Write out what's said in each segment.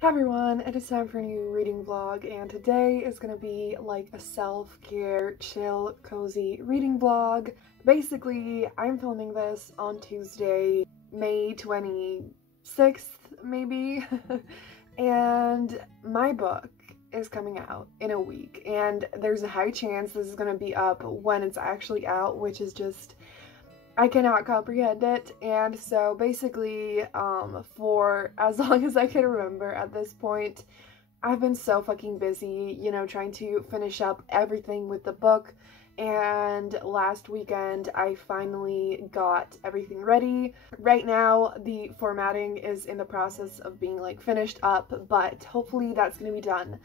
Hi everyone, it is time for a new reading vlog, and today is gonna be like a self-care, chill, cozy reading vlog. Basically, I'm filming this on Tuesday, May 26th, maybe, and my book is coming out in a week, and there's a high chance this is gonna be up when it's actually out, which is just I cannot comprehend it. And so basically, for as long as I can remember at this point, I've been so fucking busy, you know, trying to finish up everything with the book. And last weekend, I finally got everything ready. Right now, the formatting is in the process of being like finished up, but hopefully that's gonna be done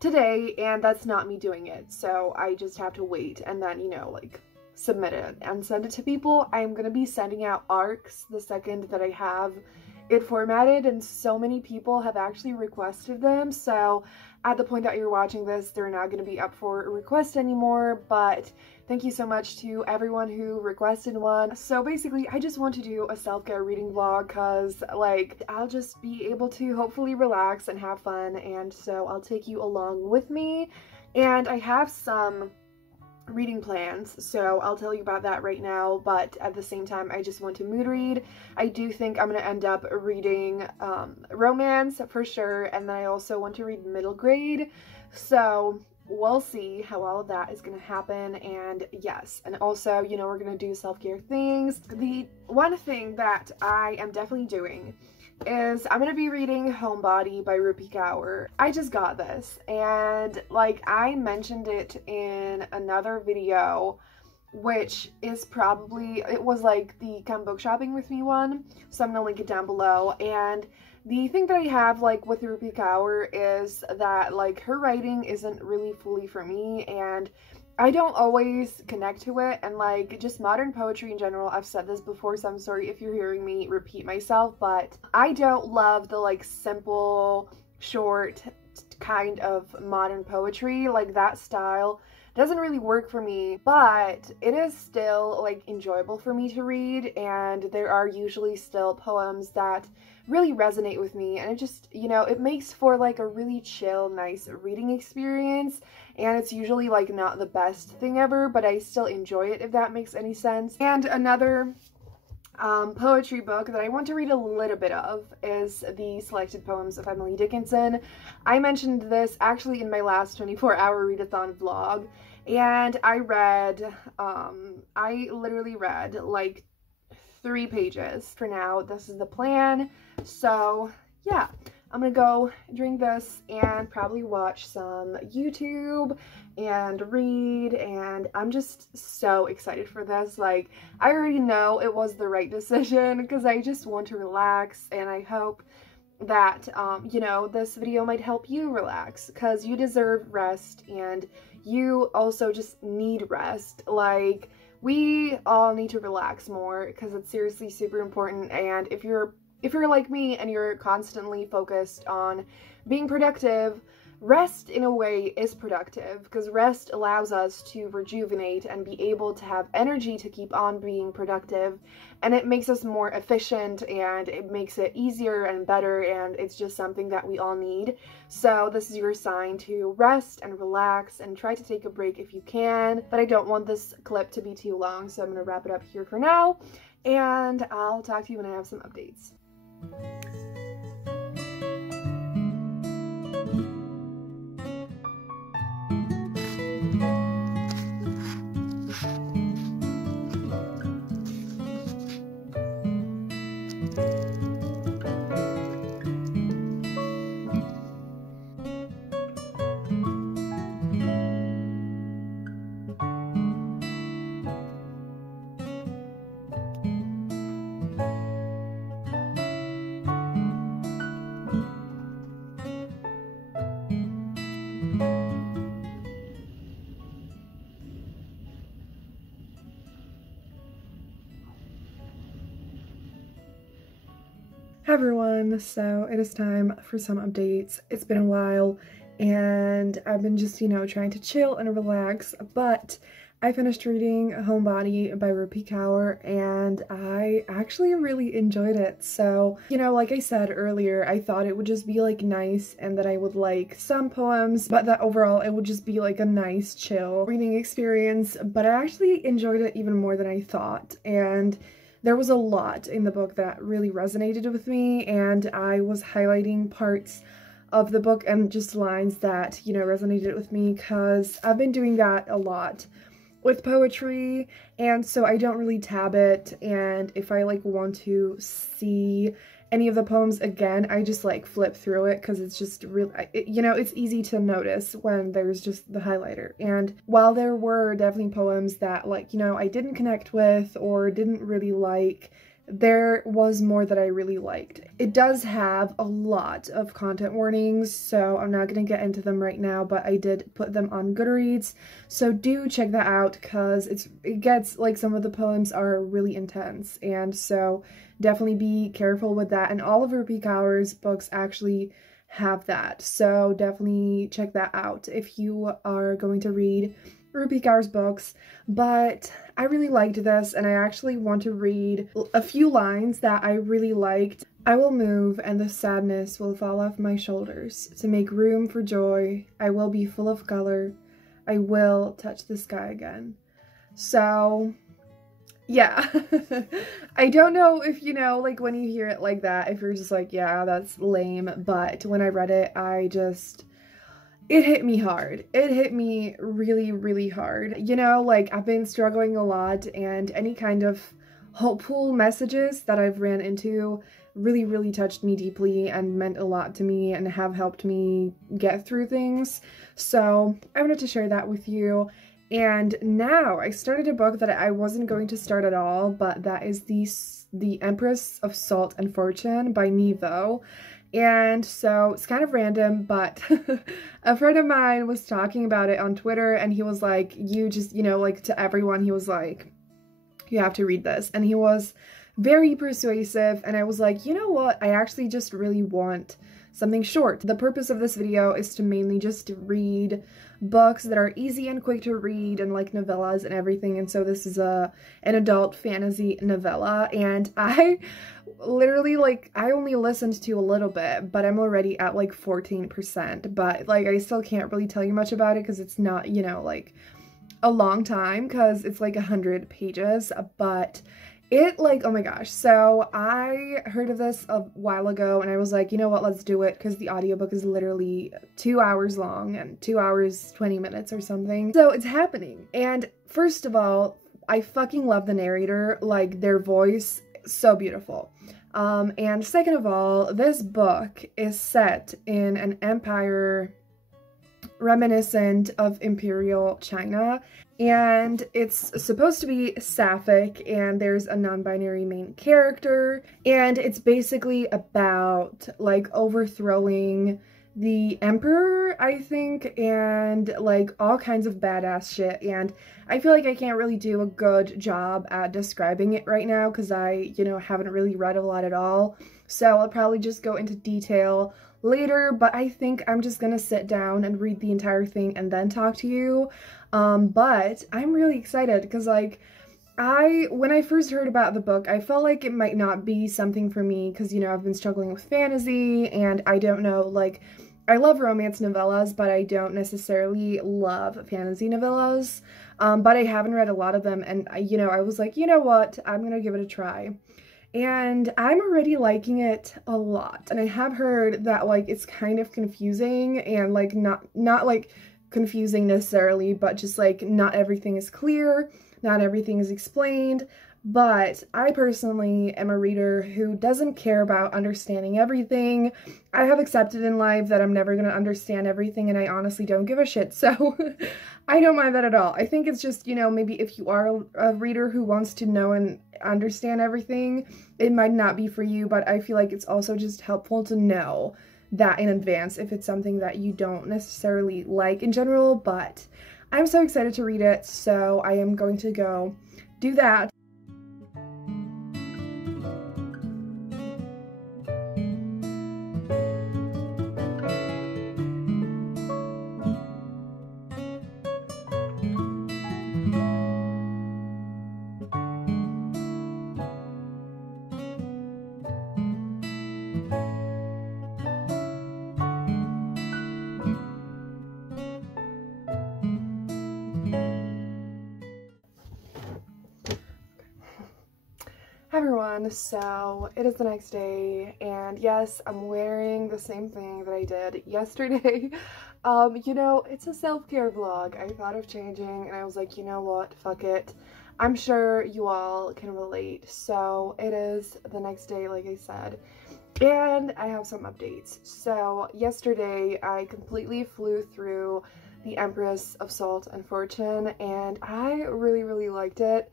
today, and that's not me doing it. So I just have to wait and then, you know, like submit it and send it to people. I'm gonna be sending out ARCs the second that I have it formatted, and so many people have actually requested them. So at the point that you're watching this, they're not gonna be up for a request anymore, but thank you so much to everyone who requested one. So basically, I just want to do a self-care reading vlog because like I'll just be able to hopefully relax and have fun, and so I'll take you along with me. And I have some reading plans, so I'll tell you about that right now, but at the same time I just want to mood read. I do think I'm gonna end up reading romance for sure, and then I also want to read middle grade, so we'll see how all of that is gonna happen. And yes, and also, you know, we're gonna do self-care things. The one thing that I am definitely doing is I'm gonna be reading Homebody by Rupi Kaur. I just got this, and like I mentioned it in another video, which is probably, it was like the Come Book Shopping With Me one, so I'm gonna link it down below. And the thing that I have like with Rupi Kaur is that like her writing isn't really fully for me, and I don't always connect to it, and like just modern poetry in general, I've said this before, so I'm sorry if you're hearing me repeat myself, but I don't love the like simple, short kind of modern poetry. Like that style doesn't really work for me, but it is still like enjoyable for me to read, and there are usually still poems that really resonate with me, and it just, you know, it makes for like a really chill, nice reading experience. And it's usually like not the best thing ever, but I still enjoy it, if that makes any sense. And another poetry book that I want to read a little bit of is the Selected Poems of Emily Dickinson. I mentioned this actually in my last 24-hour readathon vlog, and I literally read like 3 pages. For now, this is the plan. So yeah, I'm gonna go drink this and probably watch some YouTube and read, and I'm just so excited for this. Like, I already know it was the right decision because I just want to relax, and I hope that, you know, this video might help you relax because you deserve rest, and you also just need rest. Like, we all need to relax more because it's seriously super important. And if you're like me and you're constantly focused on being productive, rest in a way is productive because rest allows us to rejuvenate and be able to have energy to keep on being productive, and it makes us more efficient, and it makes it easier and better, and it's just something that we all need. So this is your sign to rest and relax and try to take a break if you can. But I don't want this clip to be too long, so I'm gonna wrap it up here for now, and I'll talk to you when I have some updates. Hi everyone, so it is time for some updates. It's been a while, and I've been just, you know, trying to chill and relax, but I finished reading Homebody by Rupi Kaur and I actually really enjoyed it. So, you know, like I said earlier, I thought it would just be like nice and that I would like some poems, but that overall it would just be like a nice chill reading experience. But I actually enjoyed it even more than I thought, and there was a lot in the book that really resonated with me, and I was highlighting parts of the book and just lines that, you know, resonated with me because I've been doing that a lot with poetry, and so I don't really tab it, and if I like want to see any of the poems again, I just like flip through it because it's just really, you know, it's easy to notice when there's just the highlighter. And while there were definitely poems that, like, you know, I didn't connect with or didn't really like, there was more that I really liked. It does have a lot of content warnings, so I'm not going to get into them right now, but I did put them on Goodreads, so do check that out because it gets, like, some of the poems are really intense, and so definitely be careful with that. And all of Rupi Kaur's books actually have that, so definitely check that out if you are going to read Rupi Kaur's books. But I really liked this, and I actually want to read a few lines that I really liked. I will move and the sadness will fall off my shoulders. To make room for joy, I will be full of color. I will touch the sky again. So yeah, I don't know if, you know, like when you hear it like that, if you're just like, yeah, that's lame, but when I read it, it hit me hard. It hit me really, really hard. You know, like, I've been struggling a lot, and any kind of hopeful messages that I've ran into really, really touched me deeply and meant a lot to me and have helped me get through things. So I wanted to share that with you. And now I started a book that I wasn't going to start at all, but that is the Empress of Salt and Fortune by Nhi Vo. And so it's kind of random, but a friend of mine was talking about it on Twitter, and he was like, you just, you know, like, to everyone, he was like, you have to read this. And he was very persuasive, and I was like, you know what, I actually just really want something short. The purpose of this video is to mainly just read books that are easy and quick to read, and like novellas and everything, and so this is an adult fantasy novella, and I literally, like, I only listened to a little bit, but I'm already at like 14%, but like I still can't really tell you much about it because it's not, you know, like a long time because it's like 100 pages, but it, like, oh my gosh. So I heard of this a while ago, and I was like, you know what, let's do it, because the audiobook is literally 2 hours long and 2 hours 20 minutes or something. So it's happening. And first of all, I fucking love the narrator, like, their voice, so beautiful. And second of all, this book is set in an empire reminiscent of Imperial China, and it's supposed to be sapphic, and there's a non-binary main character, and it's basically about, like, overthrowing the emperor, I think, and like all kinds of badass shit. And I feel like I can't really do a good job at describing it right now because I, you know, haven't really read a lot at all, so I'll probably just go into detail later, but I think I'm just gonna sit down and read the entire thing and then talk to you. But I'm really excited because, like, when I first heard about the book, I felt like it might not be something for me because, you know, I've been struggling with fantasy, and I don't know, like, I love romance novellas, but I don't necessarily love fantasy novellas, but I haven't read a lot of them, and, you know, I was like, you know what, I'm gonna give it a try. And I'm already liking it a lot, and I have heard that, like, it's kind of confusing, and, like, not like confusing necessarily, but just, like, not everything is clear, not everything is explained. But I personally am a reader who doesn't care about understanding everything. I have accepted in life that I'm never going to understand everything, and I honestly don't give a shit, so I don't mind that at all. I think it's just, you know, maybe if you are a reader who wants to know and understand everything, it might not be for you, but I feel like it's also just helpful to know that in advance if it's something that you don't necessarily like in general. But I'm so excited to read it, so I am going to go do that. everyone. So it is the next day, and yes, I'm wearing the same thing that I did yesterday. You know, it's a self-care vlog. I thought of changing, and I was like, you know what, fuck it. I'm sure you all can relate. So it is the next day, like I said, and I have some updates. So yesterday, I completely flew through The Empress of Salt and Fortune, and I really liked it.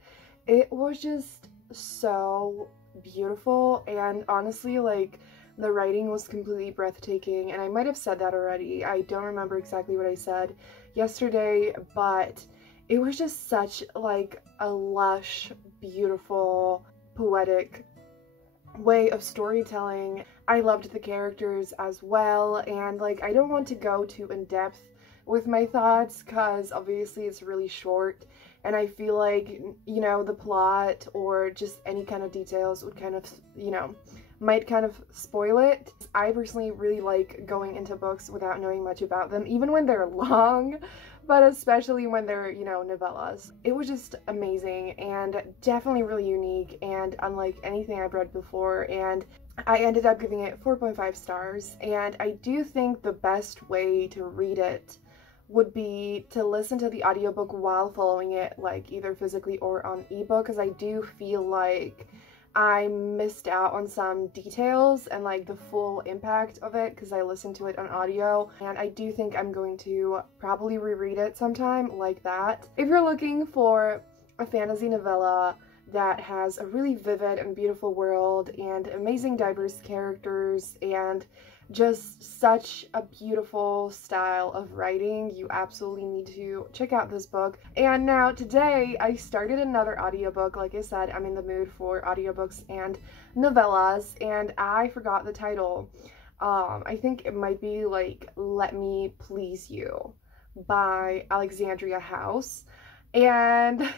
It was just so beautiful, and honestly, like, the writing was completely breathtaking, and I might have said that already. I don't remember exactly what I said yesterday, but it was just such like a lush, beautiful, poetic way of storytelling. I loved the characters as well, and like, I don't want to go too in depth with my thoughts because obviously it's really short, and I feel like, you know, the plot or just any kind of details would kind of, you know, might kind of spoil it. I personally really like going into books without knowing much about them, even when they're long, but especially when they're, you know, novellas. It was just amazing and definitely really unique and unlike anything I've read before, and I ended up giving it 4.5 stars, and I do think the best way to read it would be to listen to the audiobook while following it, like either physically or on ebook, because I do feel like I missed out on some details and like the full impact of it because I listened to it on audio, and I do think I'm going to probably reread it sometime like that. If you're looking for a fantasy novella that has a really vivid and beautiful world and amazing diverse characters and just such a beautiful style of writing, you absolutely need to check out this book. And now today I started another audiobook. Like I said, I'm in the mood for audiobooks and novellas, and I forgot the title. I think it might be like Let Me Please You by Alexandria House. And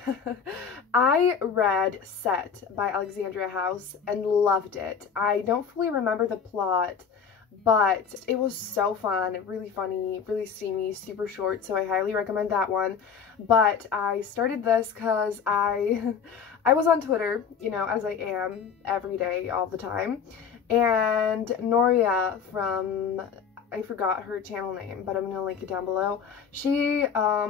I read Set by Alexandria House and loved it. I don't fully remember the plot, but it was so fun, really funny, really steamy, super short, so I highly recommend that one. But I started this because I was on Twitter, you know, as I am every day, all the time, and Noria from, I forgot her channel name, but I'm gonna link it down below. She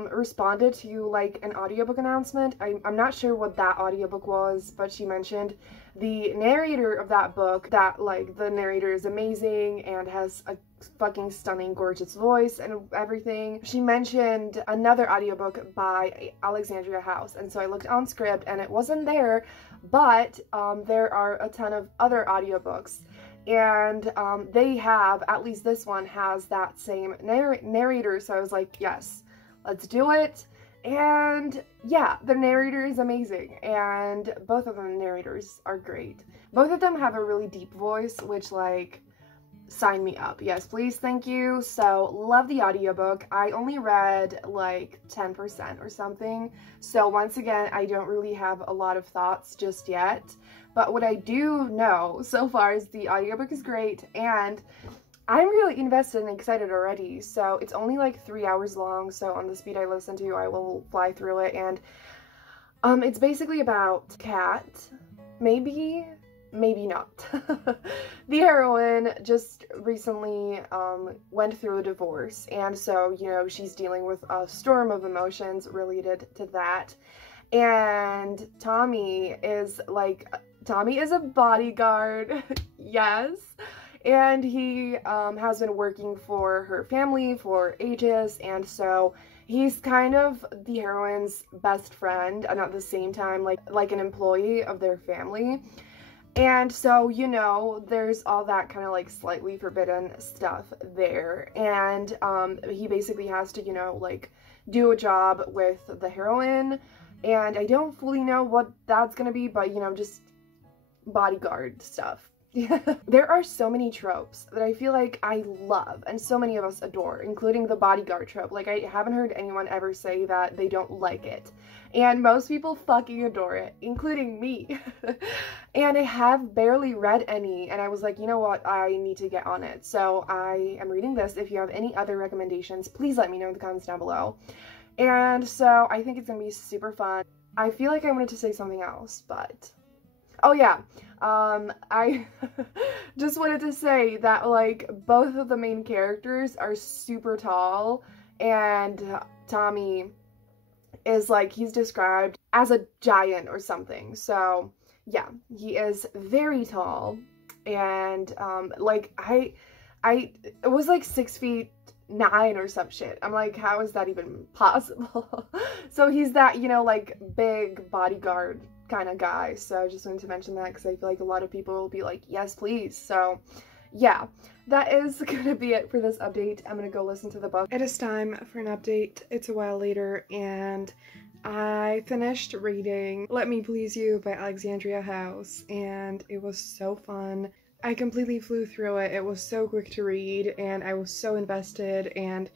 responded to like an audiobook announcement. I'm not sure what that audiobook was, but she mentioned the narrator of that book, that like the narrator is amazing and has a fucking stunning, gorgeous voice and everything. She mentioned another audiobook by Alexandria House, and so I looked on Scribd and it wasn't there, but there are a ton of other audiobooks. And they have, at least this one has that same narrator, so I was like, yes, let's do it. And yeah, the narrator is amazing, and both of the narrators are great. Both of them have a really deep voice, which, like, sign me up. Yes, please, thank you. So, love the audiobook. I only read like 10% or something, so once again, I don't really have a lot of thoughts just yet. But what I do know so far is the audiobook is great, and I'm really invested and excited already. So it's only like 3 hours long, so on the speed I listen to, I will fly through it. And it's basically about Kat, maybe not. The heroine just recently went through a divorce, and so, you know, she's dealing with a storm of emotions related to that. And Tommy is a bodyguard, yes, and he has been working for her family for ages, and so he's kind of the heroine's best friend, and at the same time like an employee of their family. And so, you know, there's all that kind of like slightly forbidden stuff there, and he basically has to, you know, like do a job with the heroine, and I don't fully know what that's gonna be, but, you know, just bodyguard stuff. There are so many tropes that I feel like I love and so many of us adore, including the bodyguard trope. Like, I haven't heard anyone ever say that they don't like it, and most people fucking adore it, including me. And I have barely read any, and I was like, you know what, I need to get on it. So I am reading this. If you have any other recommendations, please let me know in the comments down below. And so I think it's gonna be super fun. I feel like I wanted to say something else, but Oh yeah, I just wanted to say that like both of the main characters are super tall, and Tommy is like, he's described as a giant or something. So yeah, he is very tall, and like I it was like 6'9" or some shit. I'm like, how is that even possible? So he's that, you know, like big bodyguard kind of guy. So I just wanted to mention that because I feel like a lot of people will be like, yes, please. So yeah, that is gonna be it for this update. I'm gonna go listen to the book. It is time for an update. It's a while later, and I finished reading Let Me Please You by Alexandria House, and it was so fun. I completely flew through it. It was so quick to read, and I was so invested, and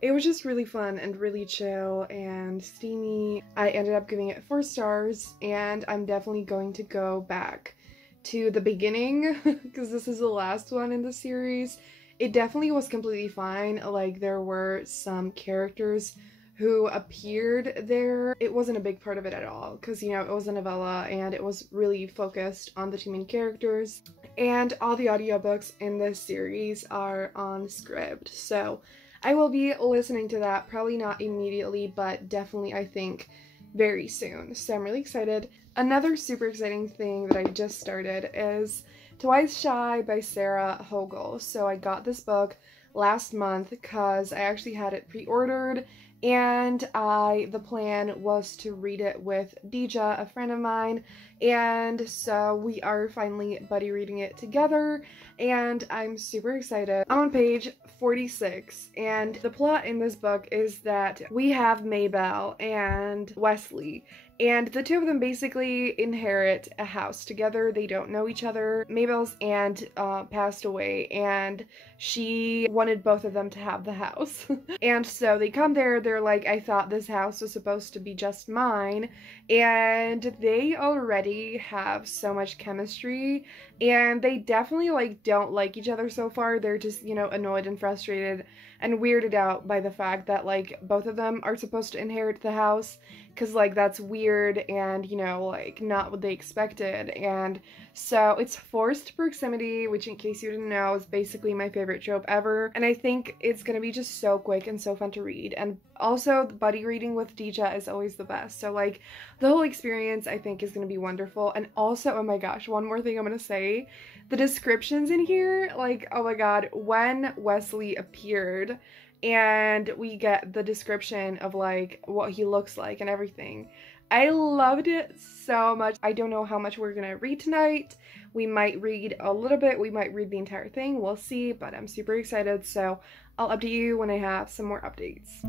it was just really fun and really chill and steamy. I ended up giving it 4 stars, and I'm definitely going to go back to the beginning because this is the last one in the series. It definitely was completely fine. Like, there were some characters who appeared there. It wasn't a big part of it at all because, you know, it was a novella and it was really focused on the 2 main characters. And all the audiobooks in this series are on Scribd, so I will be listening to that, probably not immediately, but definitely I think very soon. So I'm really excited. Another super exciting thing that I just started is Twice Shy by Sarah Hogle. So I got this book last month because I actually had it pre-ordered, and the plan was to read it with Dija, a friend of mine, and so we are finally buddy reading it together, and I'm super excited. I'm on page 46, and the plot in this book is that we have Maybelle and Wesley, and the 2 of them basically inherit a house together. They don't know each other. Maybelle's aunt passed away, and she wanted both of them to have the house. And so they come there, they're like, I thought this house was supposed to be just mine, and they already have so much chemistry, and they definitely like don't like each other so far. They're just, you know, annoyed and frustrated and weirded out by the fact that like both of them are supposed to inherit the house, because like that's weird and, you know, like not what they expected. And so it's forced proximity, which in case you didn't know is basically my favorite trope ever, and I think it's gonna be just so quick and so fun to read. And also buddy reading with Dija is always the best, so like the whole experience I think is gonna be wonderful. And also, oh my gosh, one more thing I'm gonna say, the descriptions in here, like, oh my god, when Wesley appeared and we get the description of like what he looks like and everything, I loved it so much. I don't know how much we're gonna read tonight. We might read a little bit, we might read the entire thing, we'll see, but I'm super excited, so I'll update you when I have some more updates.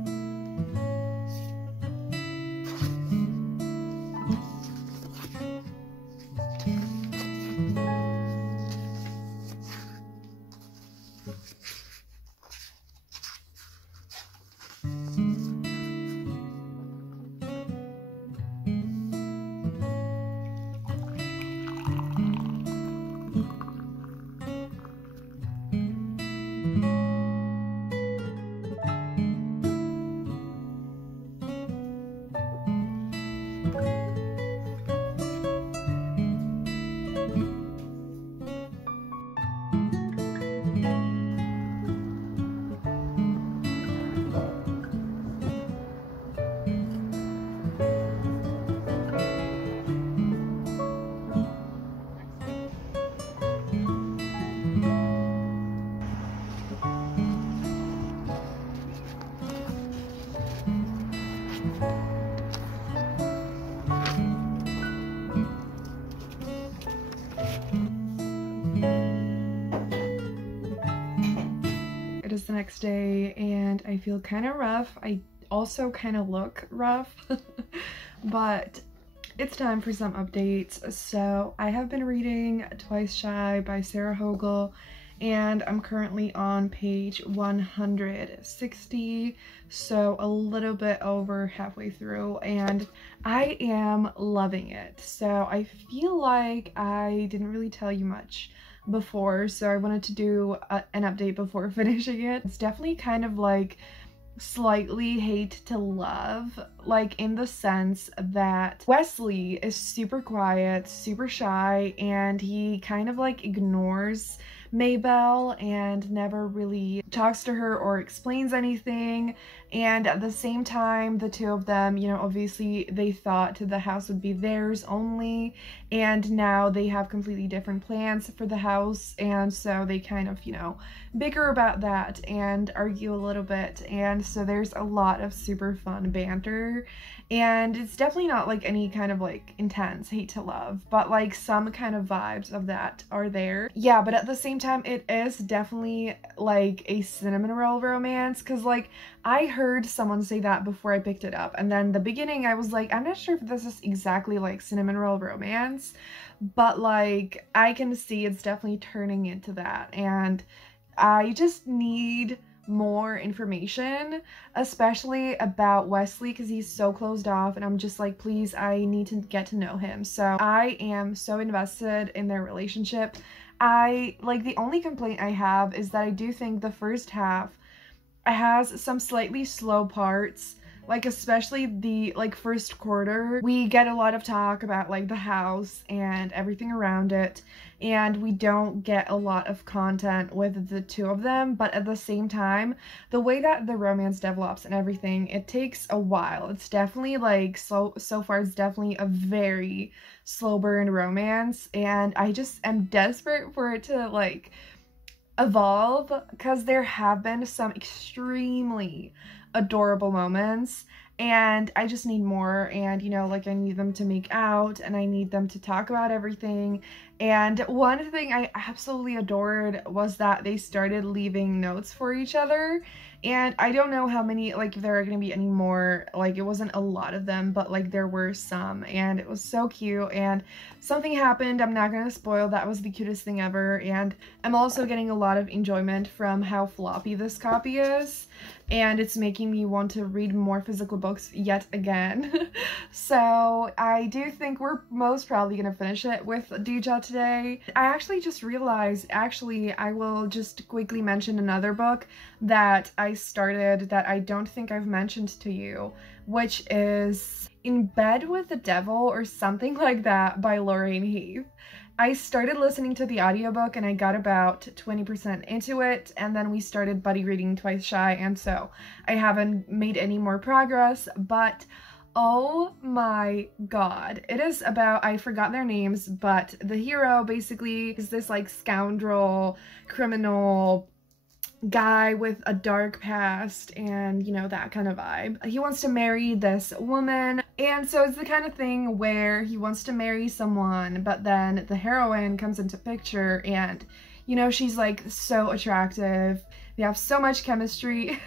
It is the next day and I feel kind of rough. I also kind of look rough, but it's time for some updates. So I have been reading Twice Shy by Sarah Hogle, and I'm currently on page 160, so a little bit over halfway through, and I am loving it. So I feel like I didn't really tell you much before, so I wanted to do an update before finishing it. It's definitely kind of like slightly hate to love, like in the sense that Wesley is super quiet, super shy, and he kind of like ignores Maybelle and never really talks to her or explains anything. And at the same time, the two of them, you know, obviously they thought the house would be theirs only, and now they have completely different plans for the house, and so they kind of, you know, bicker about that and argue a little bit. And so there's a lot of super fun banter, and it's definitely not like any kind of like intense hate to love, but like some kind of vibes of that are there. Yeah, but at the same time, it is definitely like a cinnamon roll romance, because like I heard someone say that before I picked it up, and then the beginning I was like, I'm not sure if this is exactly like cinnamon roll romance, but like I can see it's definitely turning into that, and I just need more information, especially about Wesley, because he's so closed off, and I'm just like, please, I need to get to know him. So I am so invested in their relationship. The only complaint I have is that I do think the first half has some slightly slow parts, like especially the like first quarter. We get a lot of talk about like the house and everything around it, and we don't get a lot of content with the two of them. But at the same time, the way that the romance develops and everything, it takes a while. It's definitely like so far it's definitely a very slow burn romance, and I just am desperate for it to like evolve, because there have been some extremely adorable moments, and I just need more. And you know, like I need them to make out, and I need them to talk about everything. And one thing I absolutely adored was that they started leaving notes for each other, and I don't know how many, like if there are gonna be any more, like it wasn't a lot of them, but like there were some, and it was so cute. And something happened, I'm not gonna spoil, that was the cutest thing ever. And I'm also getting a lot of enjoyment from how floppy this copy is, and it's making me want to read more physical books yet again. So I do think we're most probably gonna finish it with Dija today. I actually just realized, I will just quickly mention another book that I started that I don't think I've mentioned to you, which is In Bed with the Devil or something like that by Lorraine Heath. I started listening to the audiobook and I got about 20% into it, and then we started buddy reading Twice Shy, and so I haven't made any more progress. But oh my god, it is about, I forgot their names, but the hero basically is this like scoundrel criminal guy with a dark past, and you know, that kind of vibe. He wants to marry this woman, and so it's the kind of thing where he wants to marry someone, but then the heroine comes into picture, and you know, she's like so attractive, they have so much chemistry.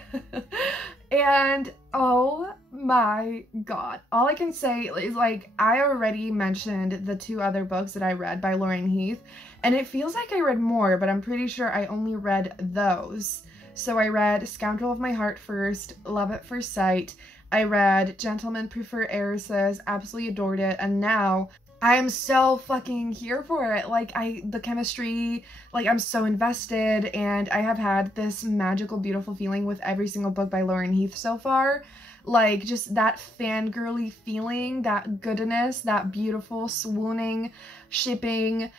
And oh my god, all I can say is like, I already mentioned the two other books that I read by Lorraine Heath, and it feels like I read more, but I'm pretty sure I only read those. So I read Scoundrel of My Heart first, Love at First Sight, I read Gentlemen Prefer Heiresses, absolutely adored it, and now I am so fucking here for it. Like, the chemistry, like, I'm so invested, and I have had this magical, beautiful feeling with every single book by Lorraine Heath so far. Like, just that fangirly feeling, that goodness, that beautiful, swooning, shipping,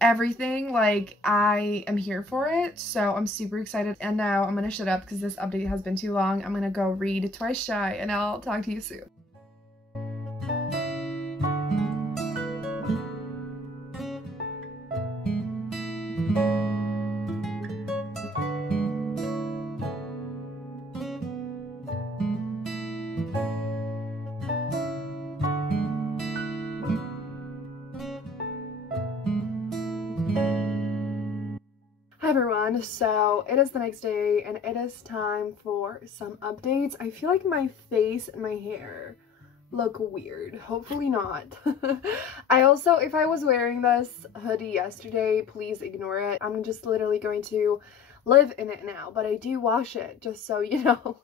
everything. Like, I am here for it, so I'm super excited. And now I'm gonna shut up because this update has been too long. I'm gonna go read Twice Shy, and I'll talk to you soon. Hi everyone, so it is the next day and it is time for some updates. I feel like my face and my hair look weird. Hopefully not. I also, if I was wearing this hoodie yesterday, please ignore it. I'm just literally going to live in it now, but I do wash it, just so you know.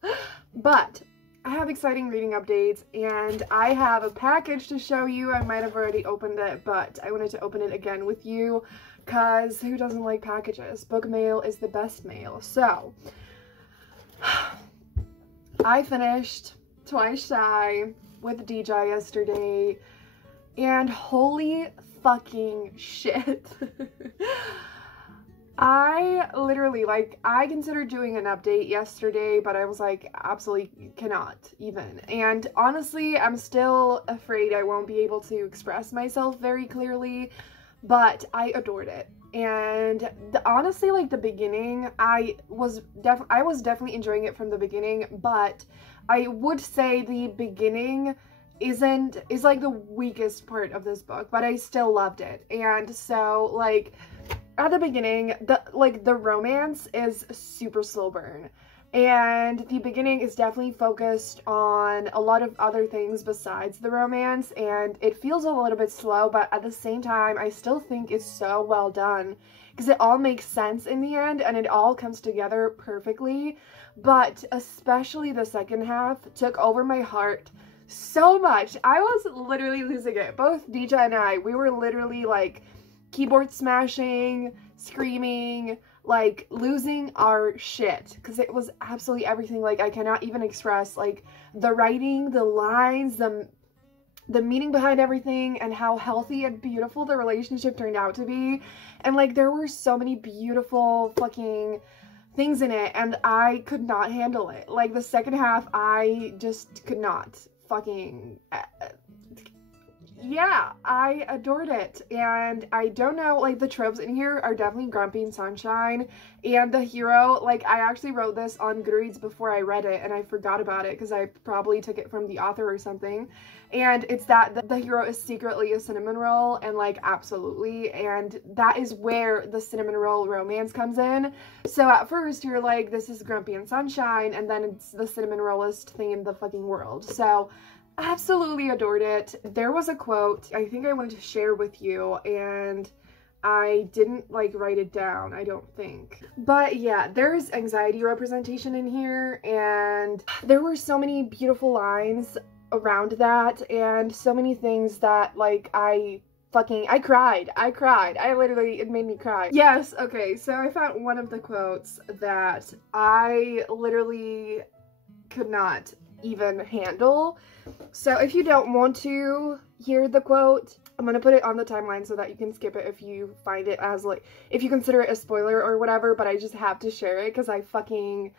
But I have exciting reading updates, and I have a package to show you. I might have already opened it, but I wanted to open it again with you, because who doesn't like packages? Book mail is the best mail. So, I finished Twice Shy with DJ yesterday, and holy fucking shit. I literally, like, I considered doing an update yesterday, but I was like, absolutely cannot even. And honestly, I'm still afraid I won't be able to express myself very clearly, but I adored it. And honestly, like, the beginning, I was definitely enjoying it from the beginning, but I would say the beginning is like the weakest part of this book, but I still loved it. And so, like, at the beginning, the romance is super slow burn, and the beginning is definitely focused on a lot of other things besides the romance, and it feels a little bit slow, but at the same time, I still think it's so well done, because it all makes sense in the end, and it all comes together perfectly. But especially the second half took over my heart so much. I was literally losing it. Both DJ and I, we were literally, like, keyboard smashing, screaming, like, losing our shit, because it was absolutely everything. Like, I cannot even express, like, the writing, the lines, the meaning behind everything, and how healthy and beautiful the relationship turned out to be. And, like, there were so many beautiful fucking things in it, and I could not handle it. Like, the second half, I just could not fucking yeah, I adored it. And I don't know, like, the tropes in here are definitely Grumpy and Sunshine, and the hero, like, I actually wrote this on Goodreads before I read it, and I forgot about it because I probably took it from the author or something, and it's that the hero is secretly a cinnamon roll, and, like, absolutely, and that is where the cinnamon roll romance comes in. So at first you're like, this is Grumpy and Sunshine, and then it's the cinnamon rollest thing in the fucking world. So absolutely adored it. There was a quote I think I wanted to share with you, and I didn't, like, write it down, I don't think. But yeah, there's anxiety representation in here, and there were so many beautiful lines around that, and so many things that, like, I cried. I literally, it made me cry. Yes, okay, so I found one of the quotes that I literally could not even handle. So if you don't want to hear the quote, I'm gonna put it on the timeline so that you can skip it if you find it as, like, if you consider it a spoiler or whatever, but I just have to share it because I fucking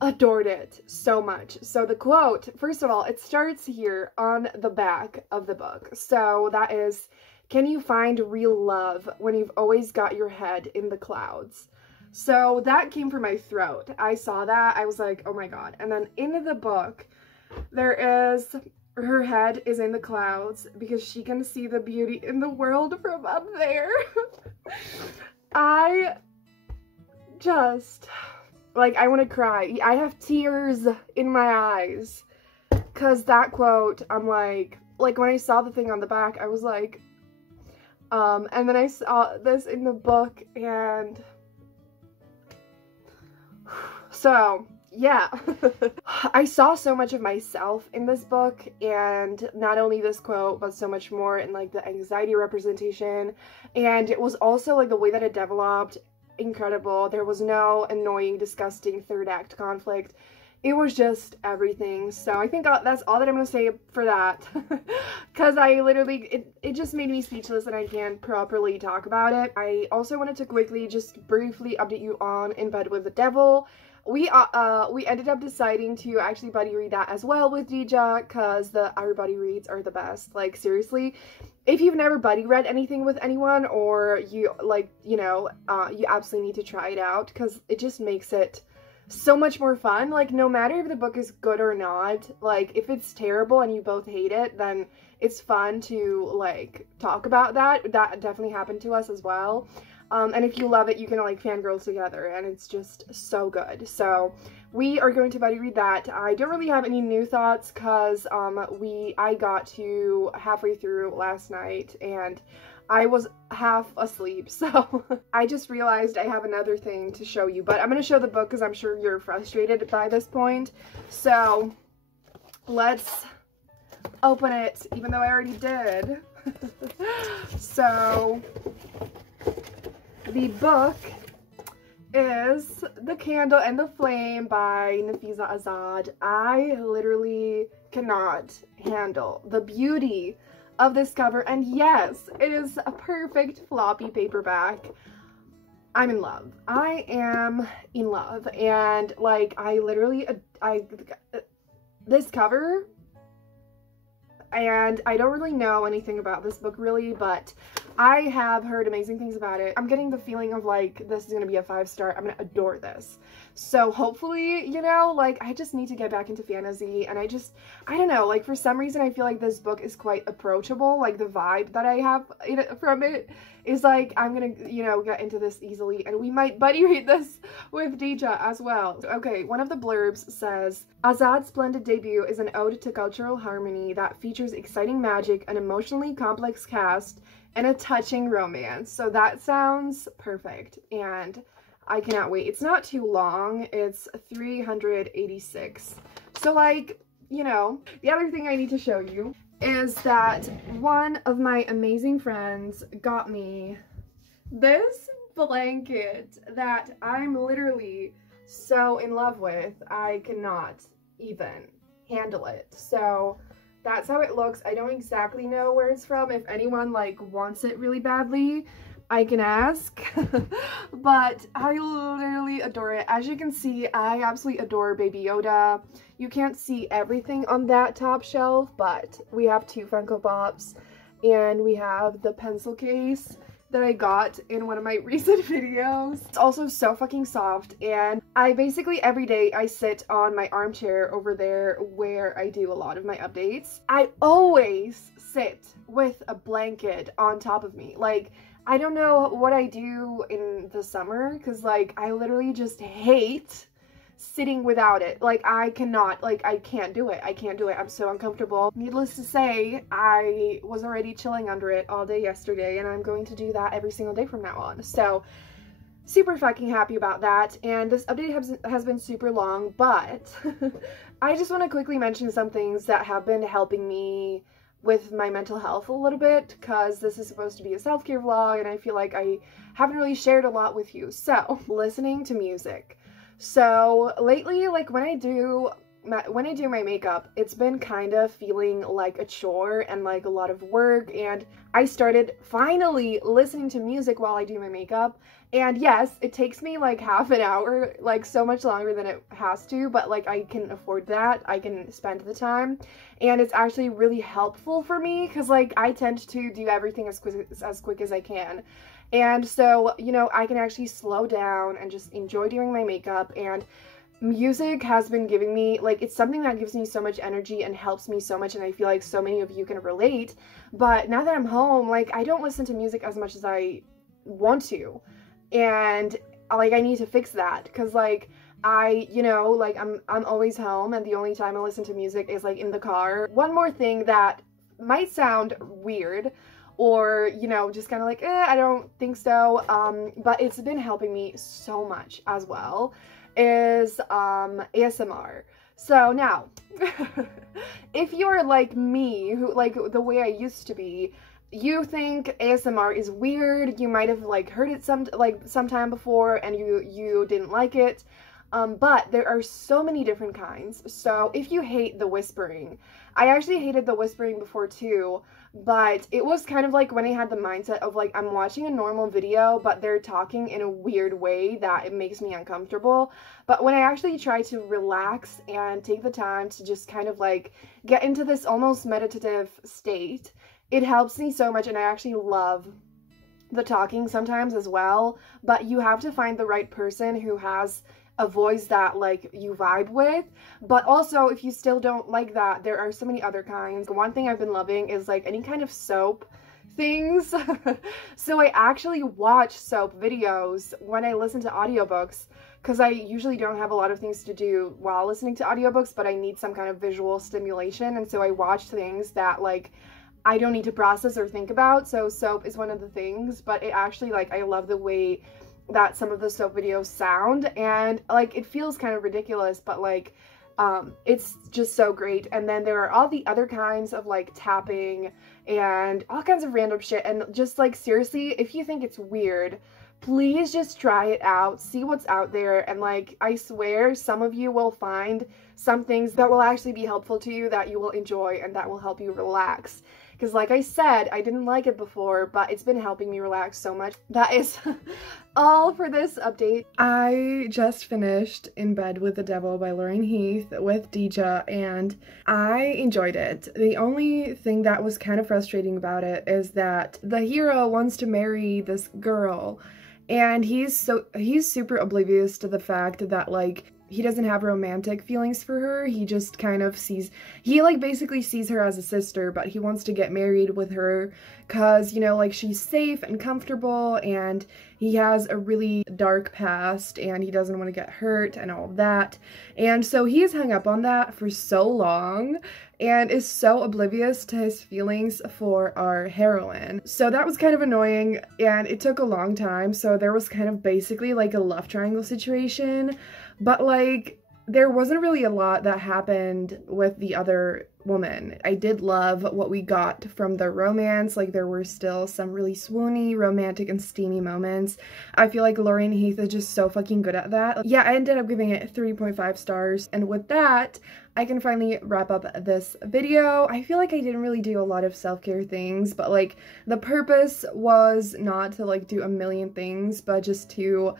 adored it so much. So the quote, first of all, it starts here on the back of the book. So that is, "Can you find real love when you've always got your head in the clouds?" So that came from my throat. I saw that, I was like, oh my god. And then in the book, there is, her head is in the clouds because she can see the beauty in the world from up there. I just, like, I want to cry. I have tears in my eyes because that quote, I'm like, when I saw the thing on the back, I was like, and then I saw this in the book, and so yeah. I saw so much of myself in this book, and not only this quote, but so much more in, like, the anxiety representation, and it was also, like, the way that it developed, incredible. There was no annoying, disgusting third act conflict. It was just everything. So I think that's all that I'm gonna say for that, because I literally, it just made me speechless and I can't properly talk about it. I also wanted to quickly just briefly update you on In Bed with the Devil. We ended up deciding to actually buddy read that as well with Dija, because our buddy reads are the best. Like, seriously, if you've never buddy read anything with anyone, or you, like, you know, you absolutely need to try it out, because it just makes it so much more fun. Like, no matter if the book is good or not, like, if it's terrible and you both hate it, then it's fun to, like, talk about that. That definitely happened to us as well. And if you love it, you can, like, fangirl together, and it's just so good. So we are going to buddy read that. I don't really have any new thoughts because I got to halfway through last night and I was half asleep, so I just realized I have another thing to show you, but I'm going to show the book because I'm sure you're frustrated by this point. So let's open it, even though I already did. So the book is The Candle and the Flame by Nafisa Azad. I literally cannot handle the beauty of this cover, and yes, it is a perfect floppy paperback. I'm in love. I am in love, and like this cover, and I don't really know anything about this book really, but I have heard amazing things about it. I'm getting the feeling of like this is gonna be a 5-star. I'm gonna adore this. So hopefully, you know, like I just need to get back into fantasy, and I don't know, like for some reason I feel like this book is quite approachable. Like the vibe that I have from it is like I'm gonna, you know, get into this easily, and we might buddy read this with Deja as well. Okay, one of the blurbs says, Azad's splendid debut is an ode to cultural harmony that features exciting magic, an emotionally complex cast, and a touching romance. So that sounds perfect, and I cannot wait. It's not too long. It's 386. So like, you know, the other thing I need to show you is that one of my amazing friends got me this blanket that I'm literally so in love with. I cannot even handle it. So that's how it looks. I don't exactly know where it's from. If anyone like wants it really badly, I can ask. But I literally adore it. As you can see, I absolutely adore Baby Yoda. You can't see everything on that top shelf, but we have 2 Funko Pops, and we have the pencil case that I got in one of my recent videos. It's also so fucking soft, and I basically every day I sit on my armchair over there where I do a lot of my updates. I always sit with a blanket on top of me. Like, I don't know what I do in the summer, because like I literally just hate sitting without it. Like I cannot, like I can't do it. I can't do it. I'm so uncomfortable. Needless to say, I was already chilling under it all day yesterday, and I'm going to do that every single day from now on. So super fucking happy about that. And this update has been super long, but I just want to quickly mention some things that have been helping me with my mental health a little bit, because this is supposed to be a self-care vlog, and I feel like I haven't really shared a lot with you. So listening to music. So lately, like when I do my makeup, it's been kind of feeling like a chore and like a lot of work, and I started finally listening to music while I do my makeup. And yes, it takes me like half an hour, like so much longer than it has to, but like I can afford that. I can spend the time, and it's actually really helpful for me, because like I tend to do everything as quick as I can. And so, you know, I can actually slow down and just enjoy doing my makeup, and music has been giving me, like, it's something that gives me so much energy and helps me so much, and I feel like so many of you can relate. But now that I'm home, like, I don't listen to music as much as I want to, and like I need to fix that, because like you know, like I'm always home, and the only time I listen to music is like in the car. One more thing that might sound weird, or, you know, just kind of like, I don't think so, but it's been helping me so much as well, is ASMR. So now, if you're like me, who like the way I used to be, you think ASMR is weird, you might have like heard it sometime before, and you didn't like it. But there are so many different kinds. So if you hate the whispering, I actually hated the whispering before too, but it was kind of like when I had the mindset of like, I'm watching a normal video, but they're talking in a weird way that it makes me uncomfortable. But when I actually try to relax and take the time to just kind of like get into this almost meditative state, it helps me so much, and I actually love the talking sometimes as well. But you have to find the right person who has a voice that like you vibe with. But also, if you still don't like that, there are so many other kinds. One thing I've been loving is like any kind of soap things. So I actually watch soap videos when I listen to audiobooks, because I usually don't have a lot of things to do while listening to audiobooks, but I need some kind of visual stimulation, and so I watch things that like I don't need to process or think about. So soap is one of the things, but it actually, like, I love the way that some of the soap videos sound, and like it feels kind of ridiculous, but like it's just so great. And then there are all the other kinds of like tapping and all kinds of random shit, and just like seriously, if you think it's weird, please just try it out, see what's out there, and like, I swear some of you will find some things that will actually be helpful to you, that you will enjoy, and that will help you relax. Because like I said, I didn't like it before, but it's been helping me relax so much. That is all for this update. I just finished In Bed with the Devil by Lauren Heath with Deja, and I enjoyed it. The only thing that was kind of frustrating about it is that the hero wants to marry this girl, and he's super oblivious to the fact that, like, he doesn't have romantic feelings for her. He just kind of basically sees her as a sister, but he wants to get married with her because, you know, like, she's safe and comfortable, and he has a really dark past, and he doesn't want to get hurt and all of that. And so he's hung up on that for so long and is so oblivious to his feelings for our heroine. So that was kind of annoying, and it took a long time. So there was kind of basically like a love triangle situation, but like, there wasn't really a lot that happened with the other woman. I did love what we got from the romance. Like, there were still some really swoony, romantic, and steamy moments. I feel like Lauren Heath is just so fucking good at that. Yeah, I ended up giving it 3.5 stars, and with that, I can finally wrap up this video. I feel like I didn't really do a lot of self-care things, but like, the purpose was not to like do a million things, but just to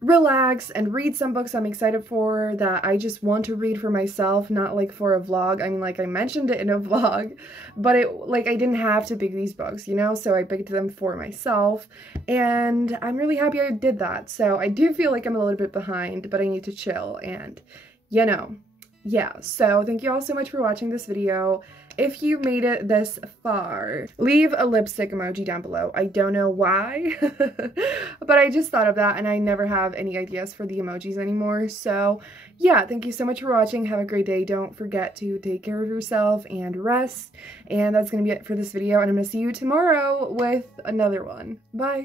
relax and read some books I'm excited for, that I just want to read for myself, not like for a vlog. I mean, like, I mentioned it in a vlog, but I didn't have to pick these books, you know, so I picked them for myself, and I'm really happy I did that. So I do feel like I'm a little bit behind, but I need to chill, and you know, yeah. So thank you all so much for watching this video. If you made it this far, leave a lipstick emoji down below. I don't know why, but I just thought of that, and I never have any ideas for the emojis anymore. So yeah, thank you so much for watching. Have a great day. Don't forget to take care of yourself and rest. And that's gonna be it for this video, and I'm gonna see you tomorrow with another one. Bye.